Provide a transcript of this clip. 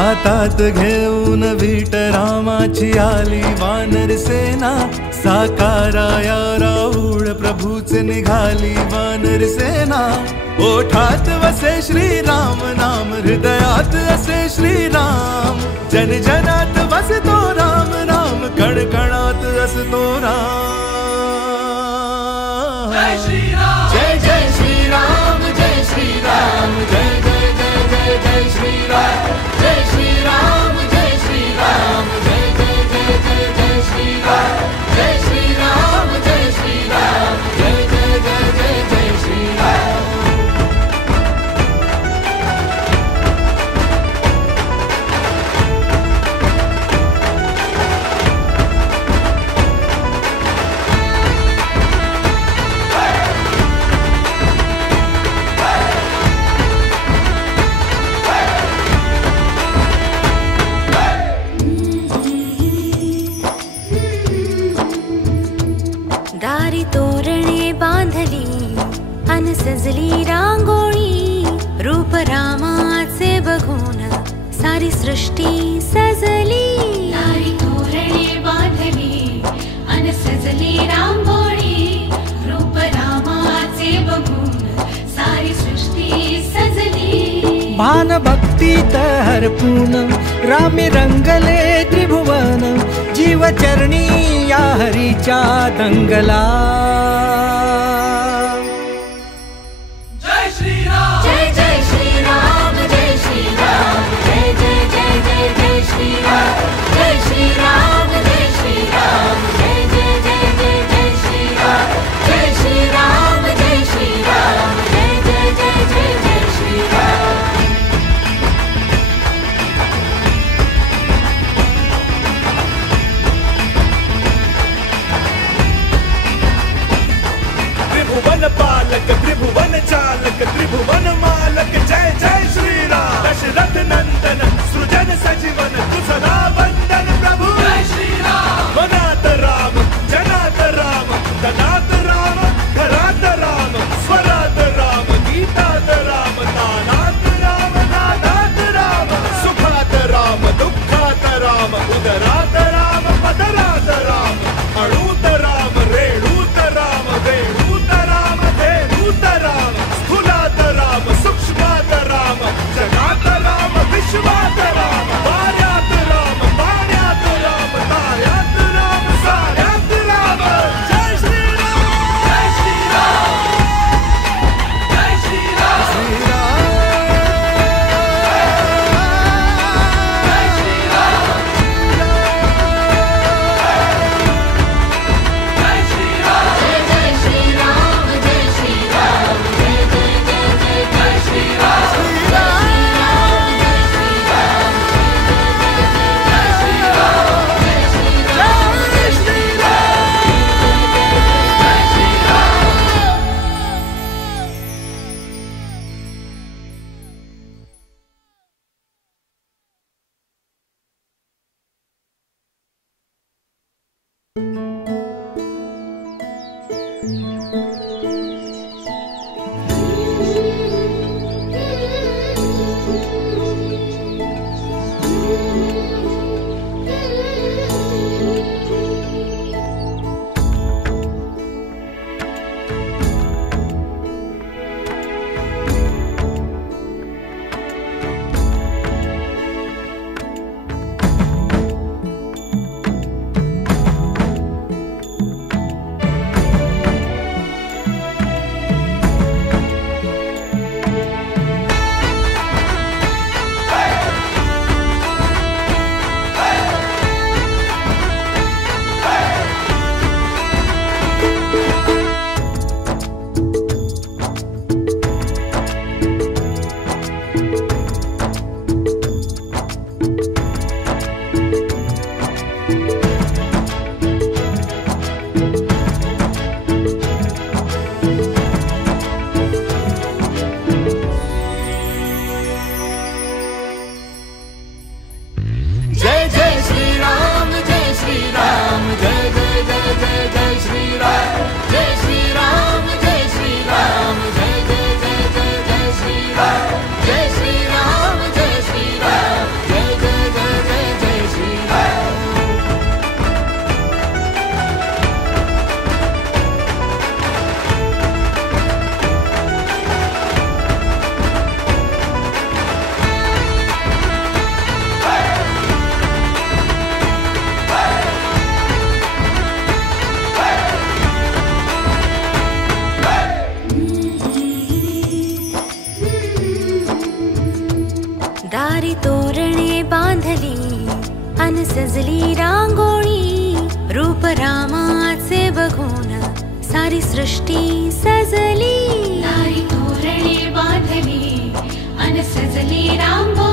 हातात घेऊन विट रामाची आली वानर सेना, साकाराया राऊळ प्रभूचे निघाली वानर सेना। ओठात वसे श्रीराम नाम, हृदयात असे श्रीराम, जन जनात वसतो राम नाम, कण कणात असतो राम। जय श्रीराम, जय जय श्रीराम, जय श्रीराम, जय जय जय जय जय श्रीराम, जय श्रीराम, जय श्रीराम, जय जय जय जय जय श्रीराम, जय श्रीराम, जय श्रीराम, जय जय जय जय जय श्रीराम। दारी तोरणे बांधली अन सजली रांगोळी, रूप रामाचे बघून सारी सृष्टी सजली। दारी तोरणे बांधली अन सजली रांगोळी, रूप रामाचे बघून सारी सृष्टी सजली। भान भक्तीत हरपून रामी रंगले त्रिभुवन, जीव चरणी या हरीच्या दंगला। जय श्रीराम, जय जय श्रीराम, जय श्रीराम, जय जय जय जय जय श्रीराम, जय श्रीराम, जय श्रीराम, जय जय जय जय जय श्रीराम, जय श्रीराम, जय श्रीराम, जय जय जय जय जय श्रीराम। त्रिभुवन पालक त्रिभुवन चालक त्रिभुवन मालक, जय जय श्रीराम। दशरथ नंदन सृजन सजीवन, तुझला वंदन प्रभु। जय श्रीराम, मनात राम जनात राम, धनात राम घरात राम, स्वरात राम गीतात राम, तानात राम नादात राम, सुखात राम दुःखात राम, उदरात राम पदरात राम, अणूत राम रेणूत राम, वेणूत राम धेनूत राम, स्थूलात राम सूक्ष्मात राम, जगात राम विश्वात राम, वाऱ्यात राम पाण्यात राम, ताऱ्यात राम साऱ्यात राम। जय श्रीराम, जय श्रीराम, जय श्रीराम, श्रीराम, जय श्रीराम, जय श्रीराम, जय जय श्रीराम, जय श्रीराम, जय जय जय जय जय श्रीराम, जय श्रीराम, जय श्रीराम, जय जय जय जय जय अन सजली रांगोळी, रूप रामाचे बघून सारी सृष्टी सजली. दारी तोरणे बांधली अन सजली रांगोळी.